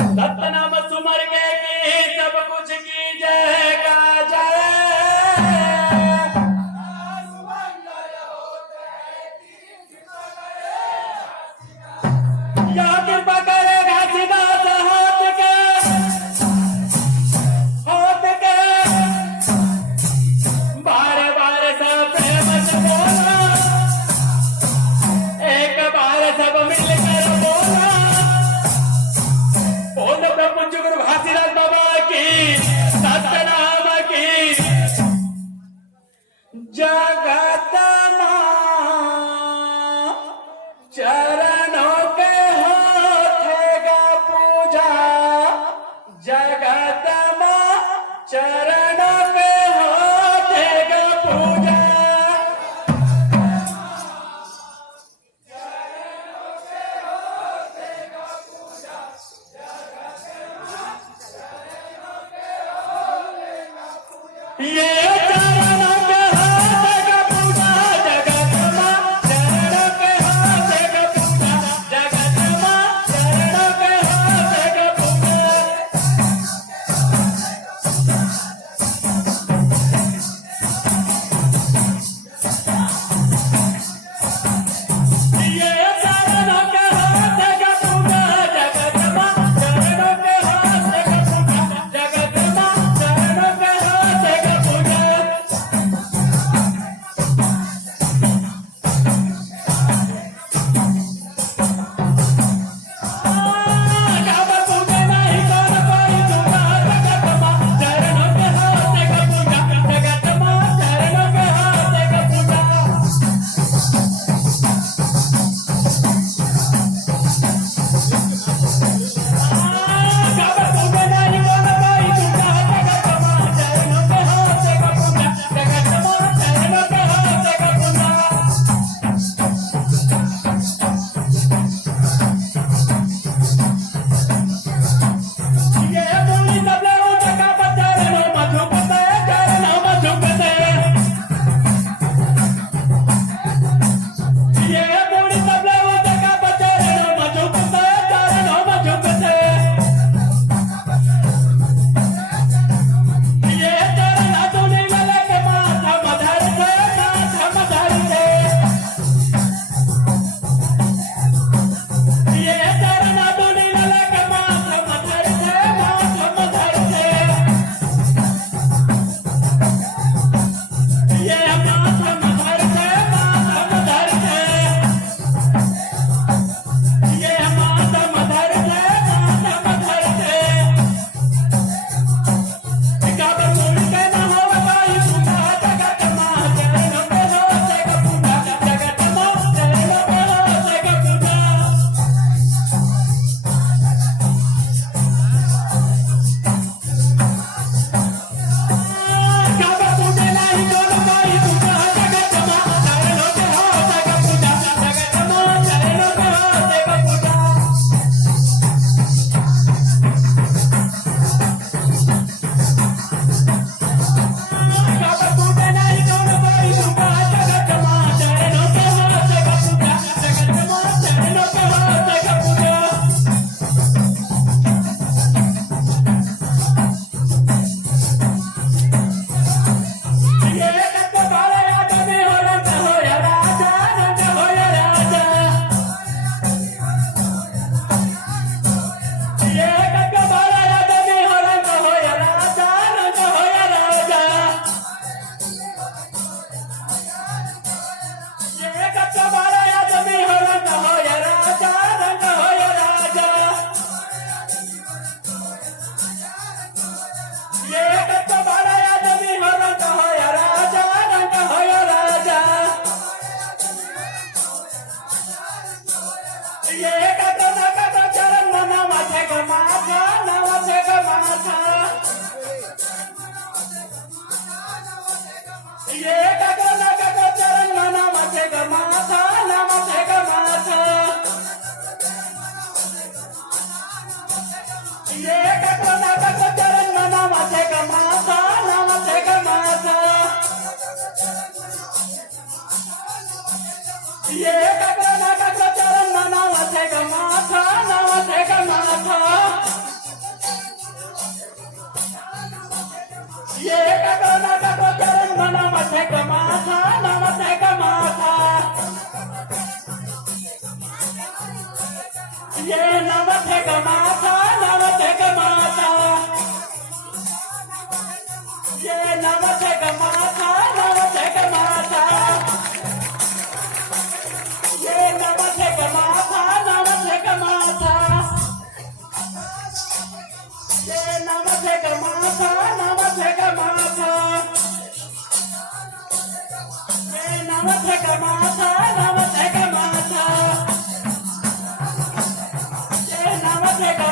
सतनाम सुमर के की सब कुछ की जय का जय। या कृपा करे घासीदास हाथ के बार बार सब प्रेम से बोला, एक बार सब मिलकर बोला, बोल प्रभु जुगुरु घासीदास बाबा की सतनाम की। जगत चरणों के होठेगा पूजा, जगत चरणों के होठेगा पूजा। ये चरणों के होठेगा पूजा, जगत चरणों के होठेगा पूजा, जगत चरणों के होठेगा पूजा। ये चरणों के होठेगा पूजा, जगत चरणों के होठेगा पूजा, जगत चरणों के होठेगा पूजा। काबर पूजे नहीं कौन कोई दूंगा, जगत चरणों के होठेगा पूजा, जगत चरणों के होठेगा पूजा। काबर पूजे नहीं कौन कोई दूंगा, जगत चरणों के होठेगा पूजा, जगत चरणों के होठेगा पूजा। ये बोली सबले उठा चरणों में झुकते, चरणों में झुकते। ये बोली सबले उठा चरणों में झुकते, चरणों में झुकते। ये चरण धूलि वाले के माथा मधर से, माथा मधर से। ये चरण धूलि वाले के माथा मधर से, माथा मधर से। ये माथा मधर से, माथा मधर से। ये माथा मधर से, माथा मधर से। काबर पूरी के न हो कोई पूजा, जगत चरणों के होठेगा पूजा, जगत चरणों के होठेगा पूजा। काबर पूजे नहीं कौन कोई दूंगा, जगत चरणों के होठेगा पूजा, जगत चरणों के होठेगा पूजा। काबर पूजे नहीं कौन कोई दूंगा, जगत चरणों के होठेगा पूजा, जगत चरणों के होठेगा पूजा। ये कत बारे आदमी हो रंग हो या राजा, रंग हो या राजा। ये कत बारे आदमी हो रंग हो या राजा, रंग हो या राजा। ये कत बारे आदमी हो रंग हो या राजा, रंग हो या राजा। ये कत बारे आदमी हो रंग हो या राजा, रंग हो या राजा। ये कत चरण मना माथे का माथा, ना माथे का माथा। ये कत चरण मना माथे का माथा, ना माथे का माथा। ये कत चरण मना माथे का माथा, ना माथे का माथा। ये कत चरण मना माथे का माथा, ना माथे का माथा। ये नवथे का माथा नवथे का माथा ये नवथे का माथा नवथे का माथा ये नवथे का माथा नवथे का माथा ये नवथे का माथा नवथे का माथा ये नवथे का माथा नवथे का माथा ये नवथे का